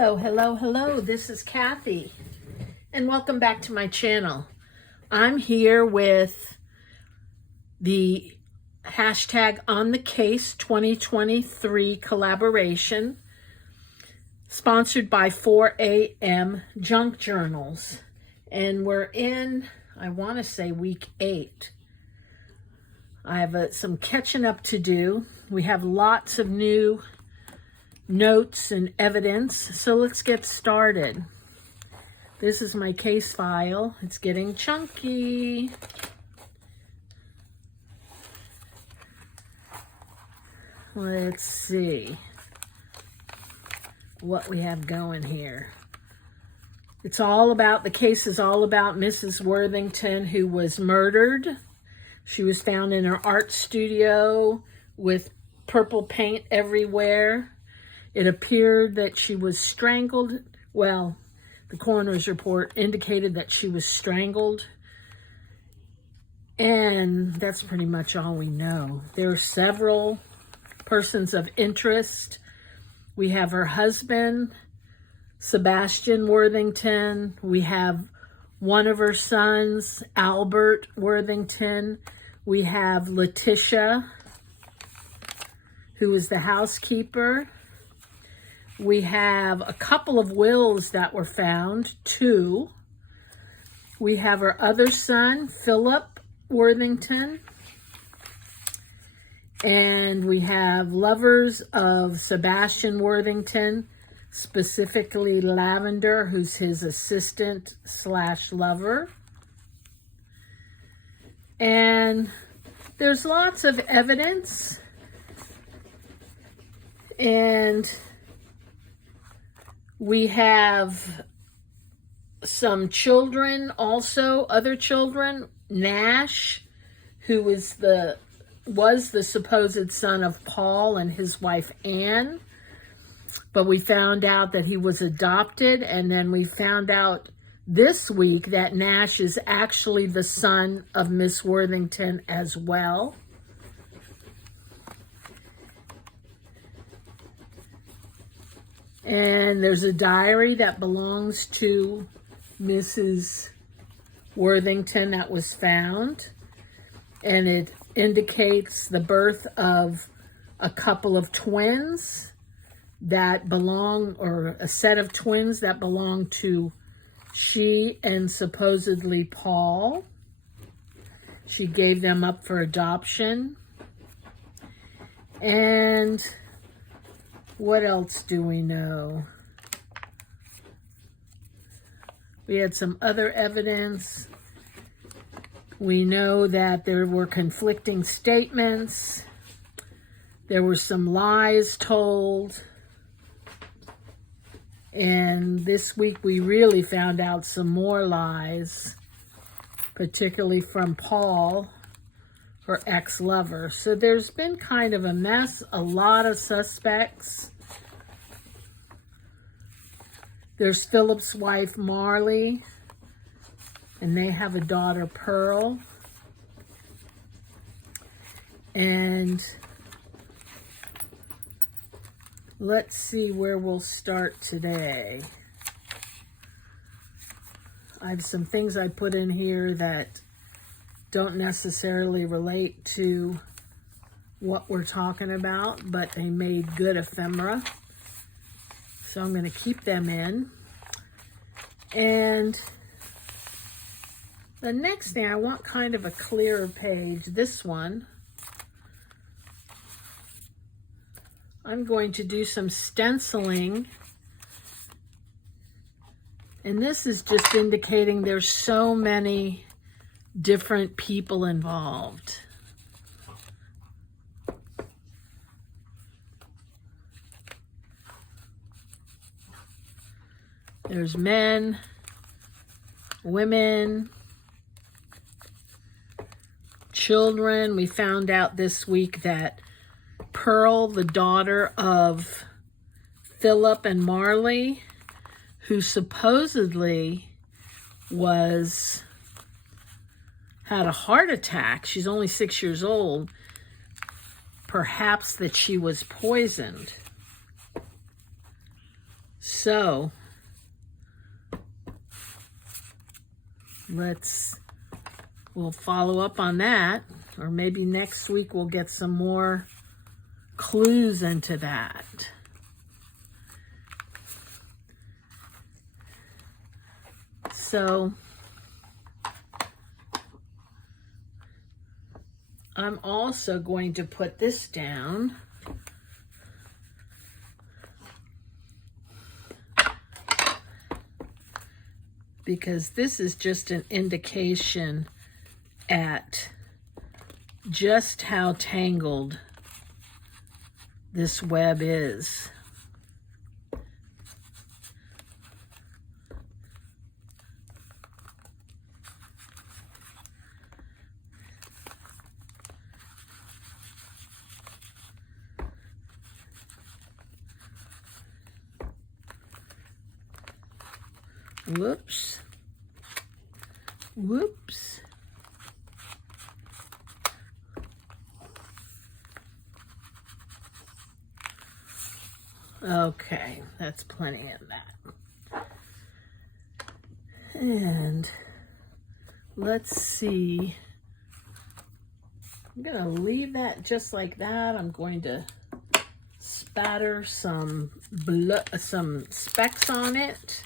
Hello. This is Kathy, and welcome back to my channel. I'm here with the hashtag On the Case 2023 collaboration, sponsored by 4AM Junk Journals. And we're in, I want to say, week 8. I have some catching up to do. We have lots of new notes and evidence, so let's get started. This is my case file. It's getting chunky. Let's see what we have going here. The case is all about Mrs. Worthington, who was murdered. She was found in her art studio with purple paint everywhere. It appeared that she was strangled. Well, the coroner's report indicated that she was strangled. And that's pretty much all we know. There are several persons of interest. We have her husband, Sebastian Worthington. We have one of her sons, Albert Worthington. We have Letitia, who is the housekeeper. We have a couple of wills that were found, 2. We have her other son, Philip Worthington. And we have lovers of Sebastian Worthington, specifically Lavender, who's his assistant / lover. And there's lots of evidence. And we have some children also, other children. Nash, who was the supposed son of Paul and his wife Anne. But we found out that he was adopted, and then we found out this week that Nash is actually the son of Miss Worthington as well. And there's a diary that belongs to Mrs. Worthington that was found. And it indicates the birth of a couple of twins that belong, or a set of twins that belong to she and supposedly Paul. She gave them up for adoption. And what else do we know? We had some other evidence. We know that there were conflicting statements. There were some lies told. And this week we really found out some more lies, particularly from Paul, her ex-lover. So there's been kind of a mess, a lot of suspects. There's Philip's wife, Marley, and they have a daughter, Pearl. And let's see where we'll start today. I have some things I put in here that don't necessarily relate to what we're talking about, but they made good ephemera. So I'm going to keep them in. And the next thing, I want kind of a clearer page. This one, I'm going to do some stenciling. And this is just indicating there's so many different people involved. There's men, women, children. We found out this week that Pearl, the daughter of Philip and Marley, who supposedly had a heart attack. She's only 6 years old. Perhaps that she was poisoned. So we'll follow up on that, or maybe next week we'll get some more clues into that. So I'm also going to put this down. Because this is just an indication at just how tangled this web is. Whoops. Whoops. Okay, that's plenty of that. And let's see. I'm gonna leave that just like that. I'm going to spatter some specks on it.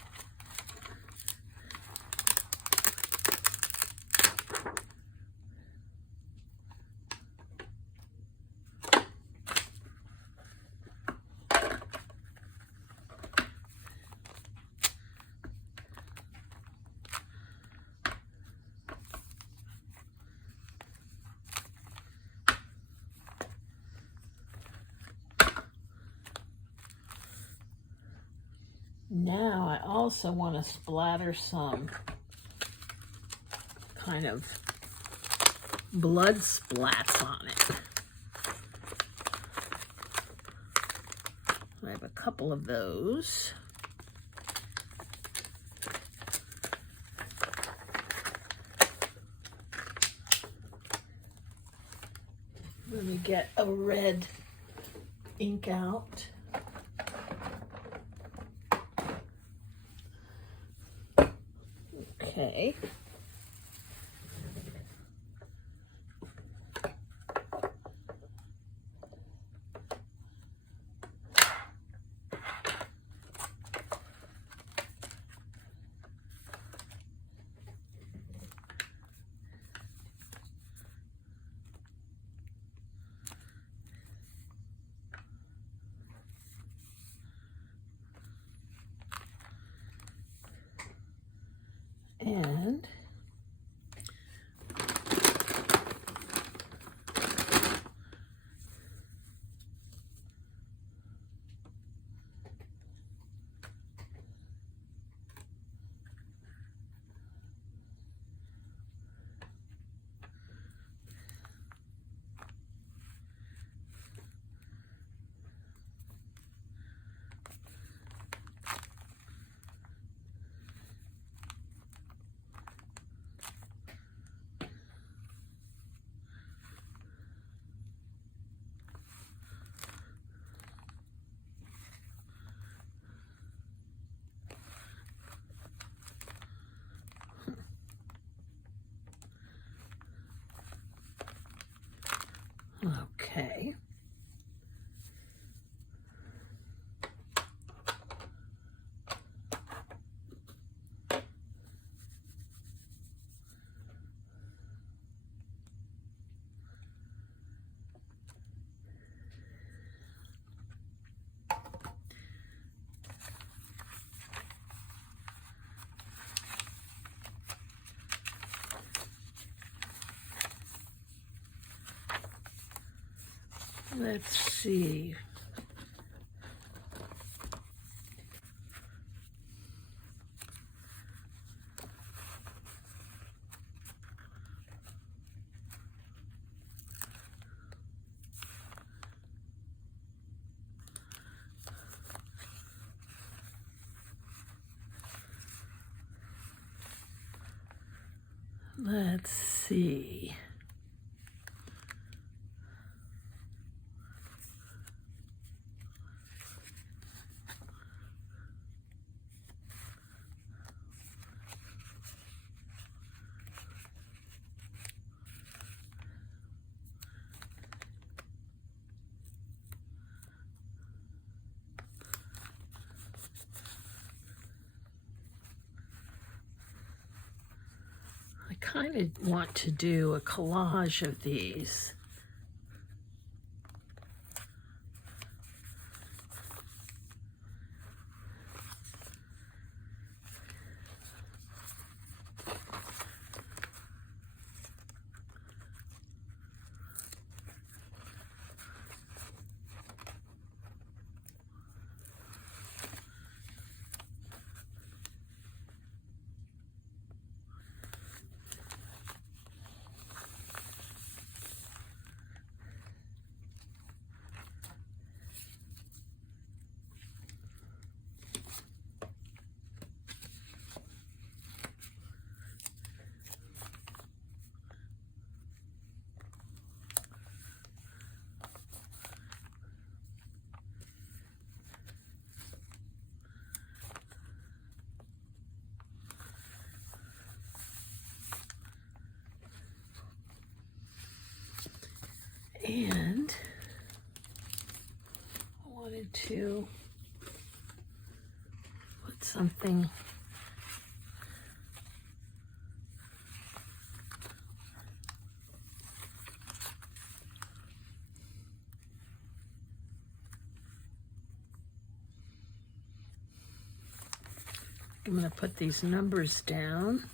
Now I also want to splatter some kind of blood splats on it. I have a couple of those. Let me get a red ink out. Okay. And okay. Let's see. Let's see. kind of want to do a collage of these. And I wanted to put something I'm going to put these numbers down.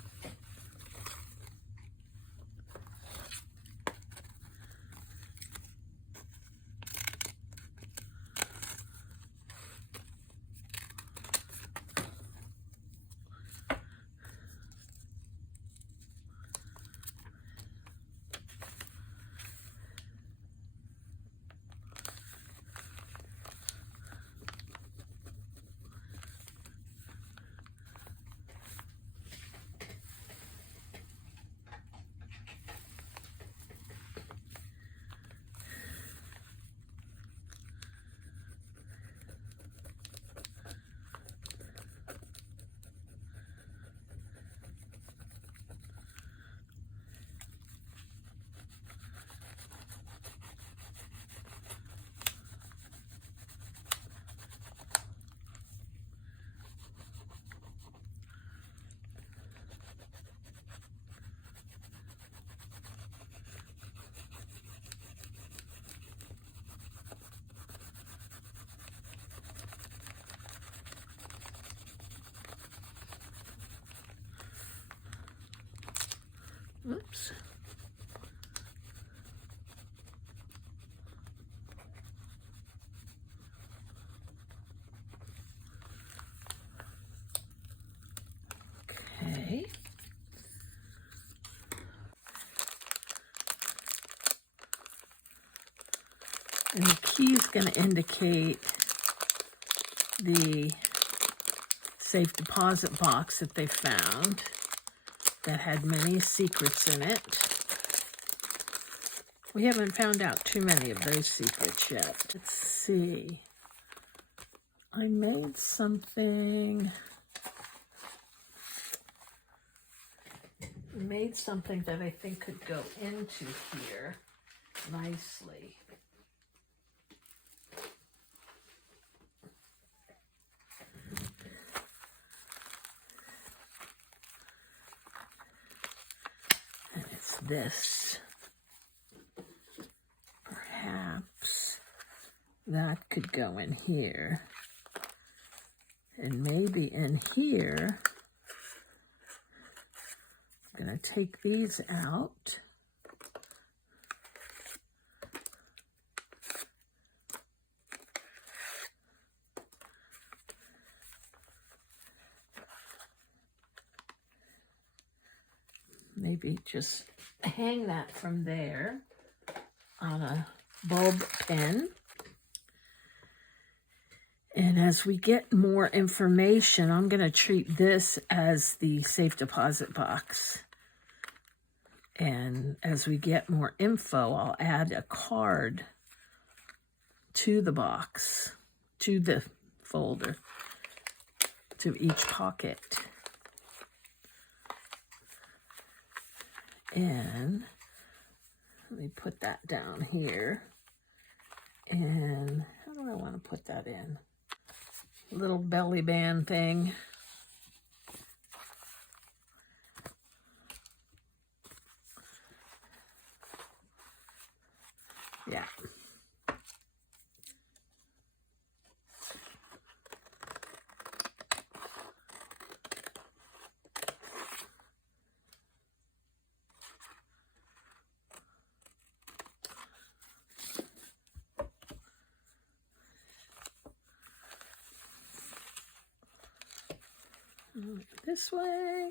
Oops. Okay. And the key is going to indicate the safe deposit box that they found that had many secrets in it. We haven't found out too many of those secrets yet. Let's see. I made something that I think could go into here nicely. And it's this. Perhaps that could go in here. And maybe in here, I'm going to take these out. Maybe just hang that from there on a bulb pin. And as we get more information, I'm going to treat this as the safe deposit box. And as we get more info, I'll add a card to the box, to the folder, to each pocket. And let me put that down here. And how do I want to put that in? Little belly band thing. Yeah. This way.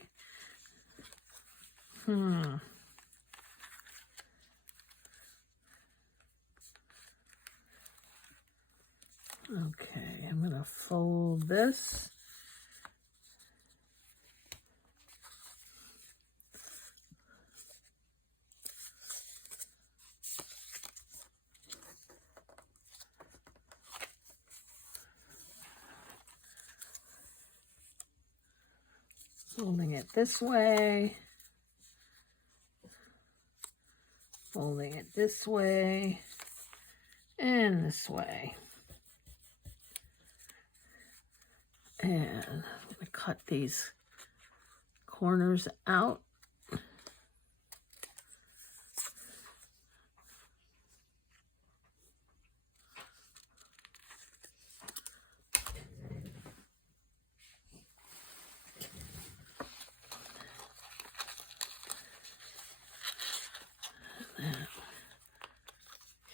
Okay, I'm gonna fold this. Folding it this way. Folding it this way and this way. And I'm going to cut these corners out.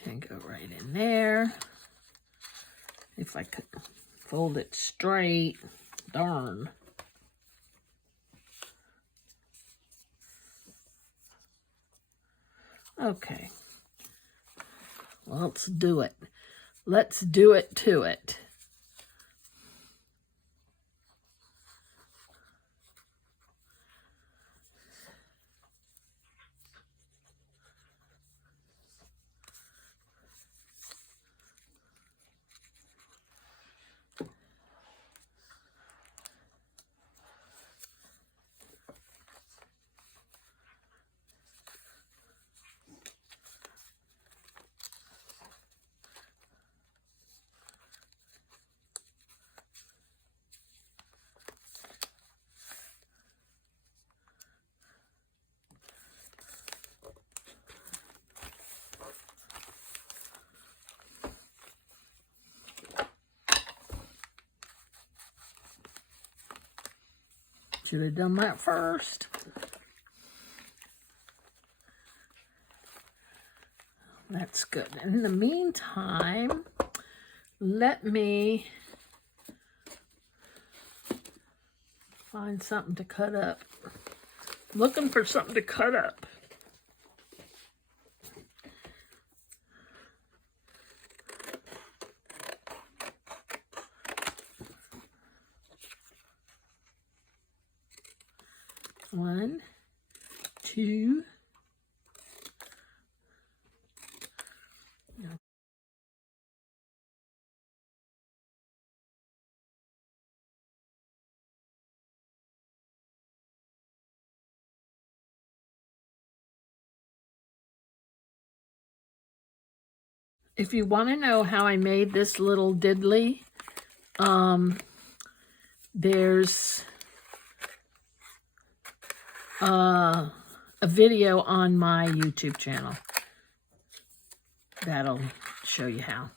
Can go right in there. If I could fold it straight, darn. Okay. Well, let's do it. Let's do it to it. Should have done that first. That's good. In the meantime, let me find something to cut up. Looking for something to cut up. One, two. If you want to know how I made this little diddly, there's a video on my YouTube channel that'll show you how.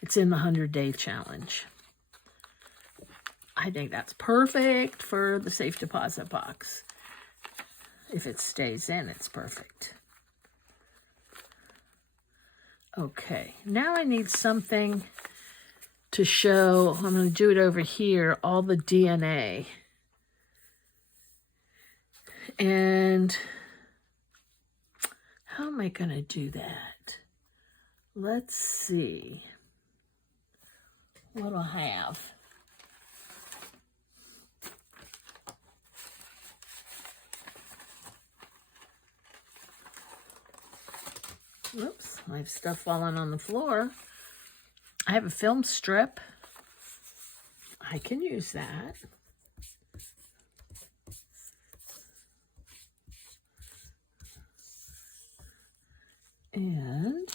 It's in the 100-day challenge. I think that's perfect for the safe deposit box. If it stays in, it's perfect. Okay, now I need something to show. I'm going to do it over here, all the DNA. And how am I going to do that? Let's see. What do I have? Whoops, I have stuff falling on the floor. I have a film strip. I can use that. And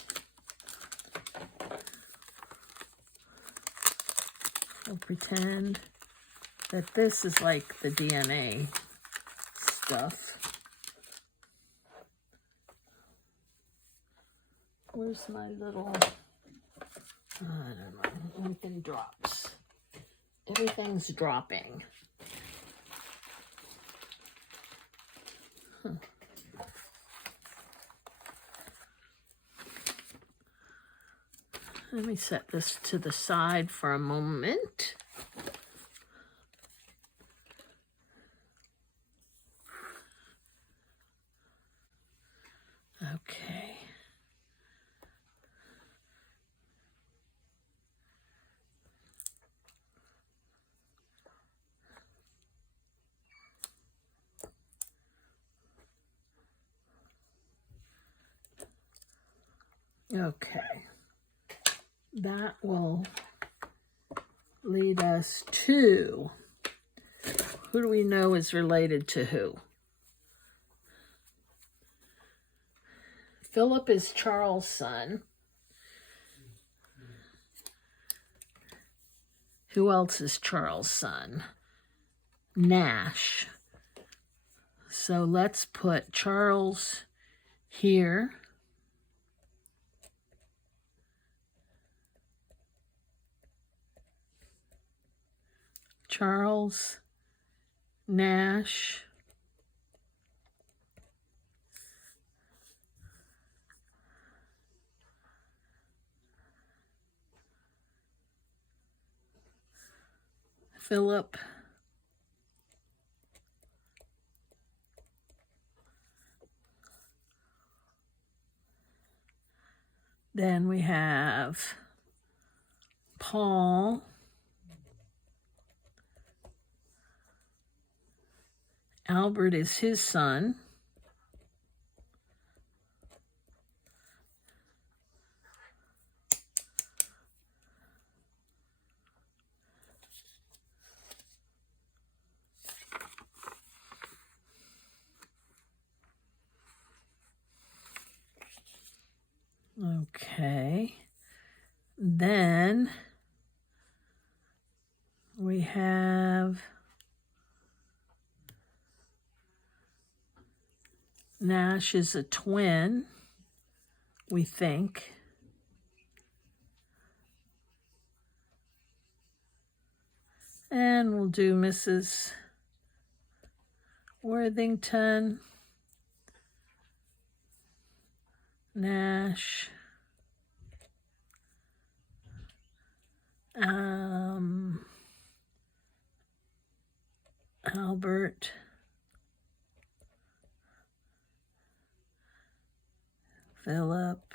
I'll pretend that this is like the DNA stuff. Where's my little, I don't know, everything drops. Everything's dropping. Let me set this to the side for a moment. Okay. Okay. That will lead us to, who do we know is related to who? Philip is Charles' son. Who else is Charles' son? Nash. So let's put Charles here. Charles, Nash, Philip, then we have Paul, Albert is his son. Okay. Then we have Nash is a twin, we think. And we'll do Mrs. Worthington, Nash, Albert, Philip.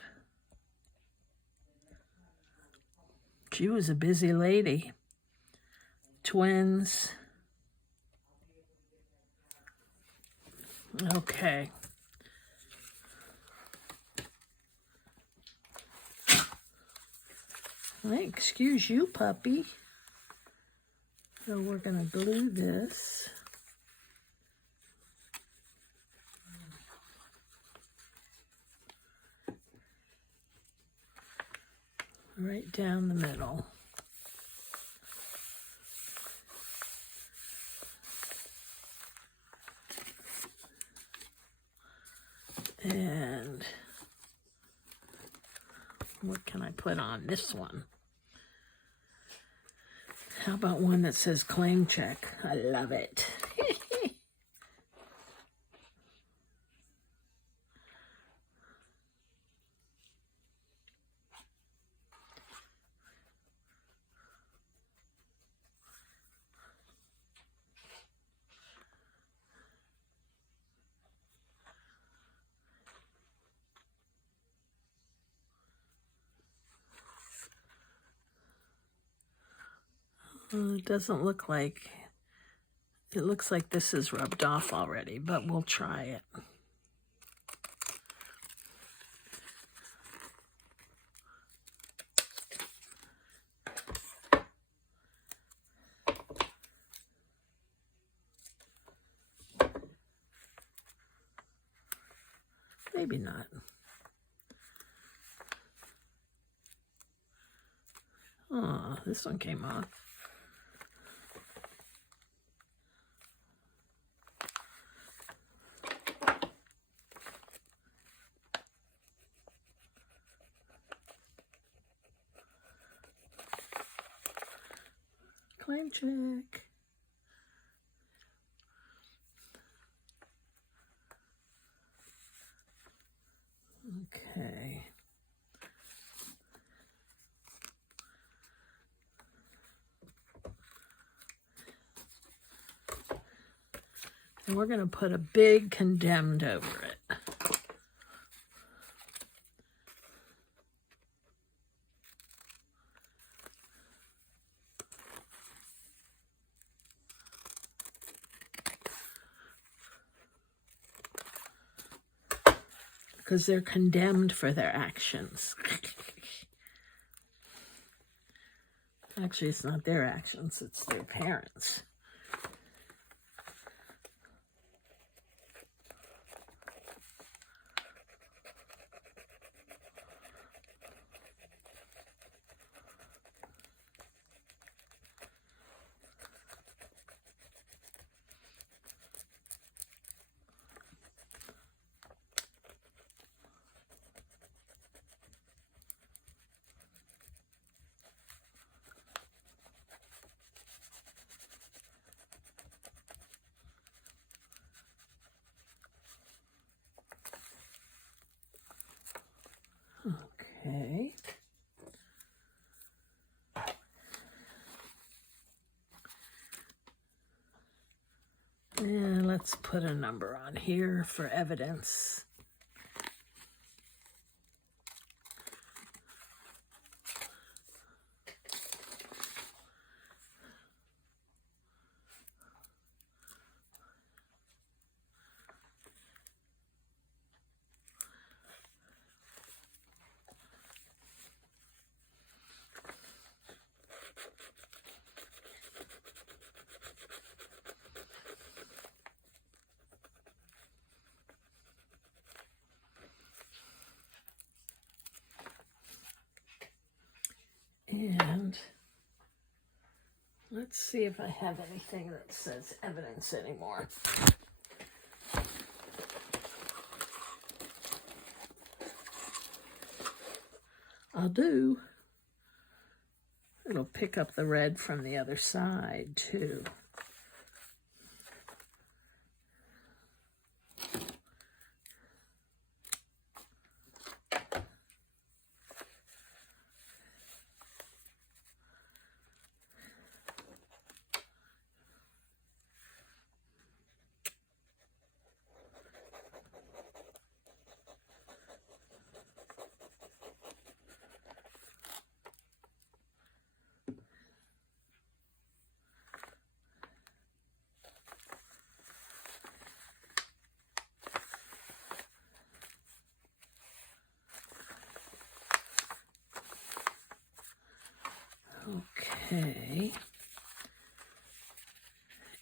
She was a busy lady. Twins. Okay. Excuse you, puppy. So we're going to glue this. Right down the middle. And what can I put on this one? How about one that says claim check? I love it. It doesn't look like, it looks like this is rubbed off already, but we'll try it. Maybe not. Oh, this one came off. Time check. Okay. And we're going to put a big condemned over it. Because they're condemned for their actions. Actually, it's not their actions, it's their parents. Okay. And let's put a number on here for evidence. And let's see if I have anything that says evidence anymore. I'll do. It'll pick up the red from the other side too. Okay.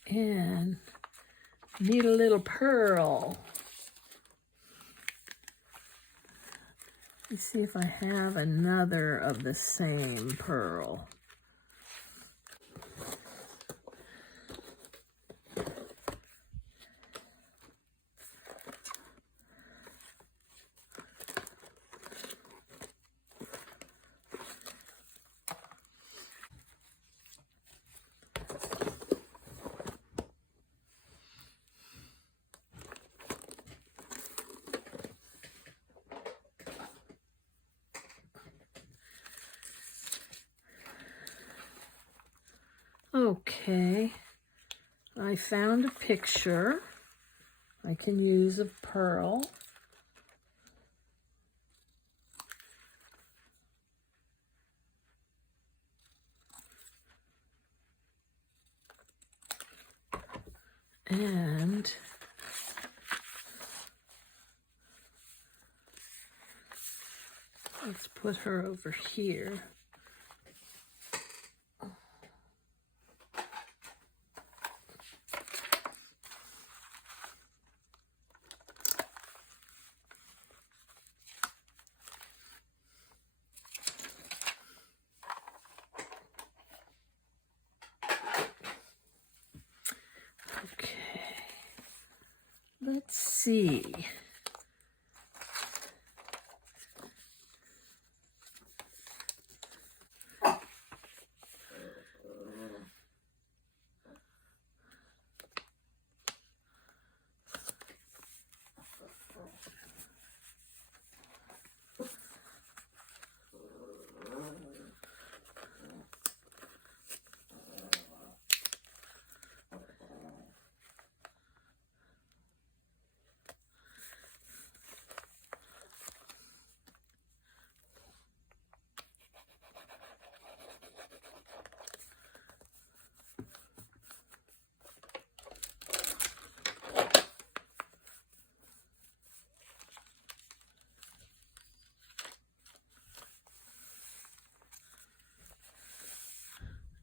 And need a little pearl. Let's see if I have another of the same pearl. Okay, I found a picture I can use of pearl. And let's put her over here. Let's see.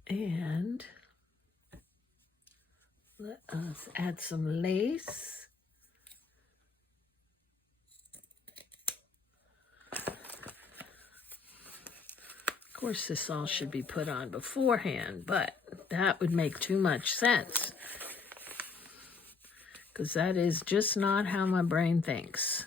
And let us add some lace. Of course, this all should be put on beforehand, but that would make too much sense, because that is just not how my brain thinks.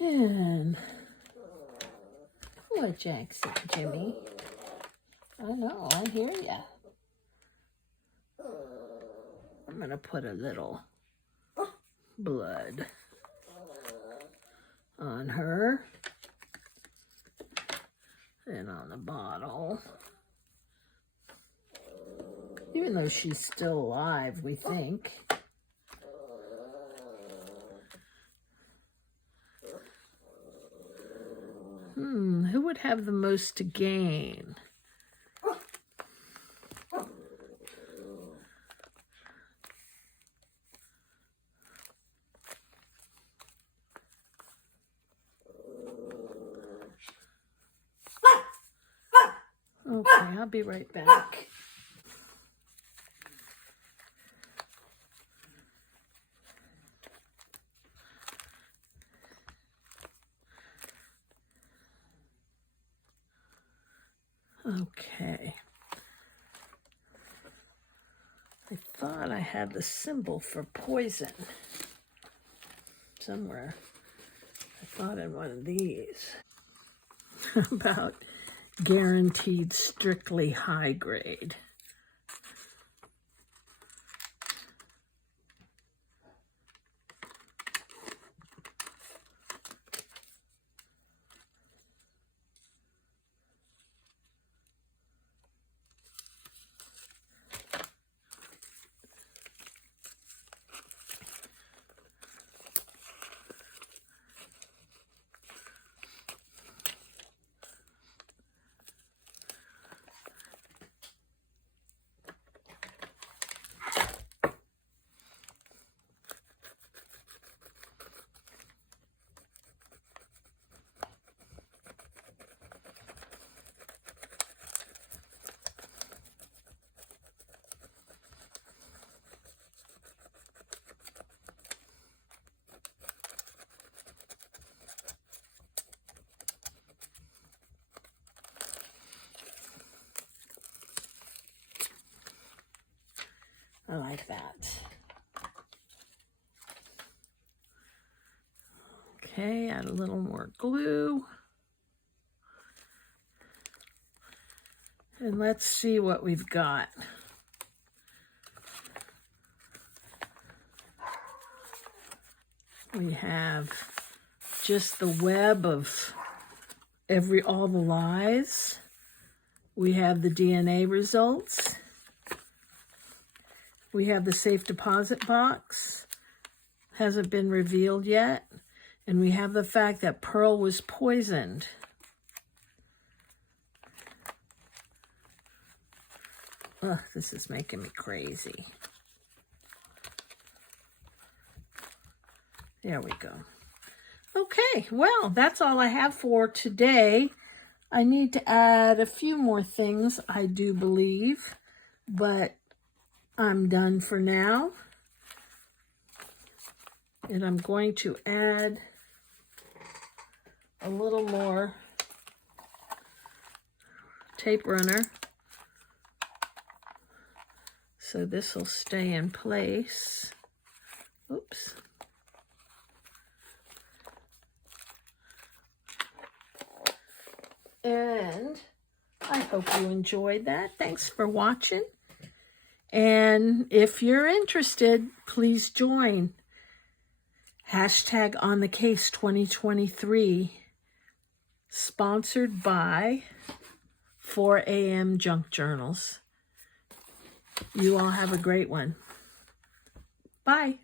And what Jackson, Jimmy? I know, I hear ya. I'm gonna put a little blood on her and on the bottle. Even though she's still alive, we think. Who would have the most to gain? Okay, I'll be right back. Okay. I thought I had the symbol for poison somewhere. I thought in one of these. About guaranteed strictly high grade. I like that. Okay, add a little more glue. And let's see what we've got. We have just the web of all the lies. We have the DNA results. We have the safe deposit box. Hasn't been revealed yet. And we have the fact that Pearl was poisoned. Ugh, this is making me crazy. There we go. Okay, well, that's all I have for today. I need to add a few more things, I do believe, but I'm done for now. And I'm going to add a little more tape runner, so this will stay in place. Oops. And I hope you enjoyed that. Thanks for watching. And if you're interested, please join #OnTheCase2023, sponsored by 4 AM Junk Journals. You all have a great one. Bye.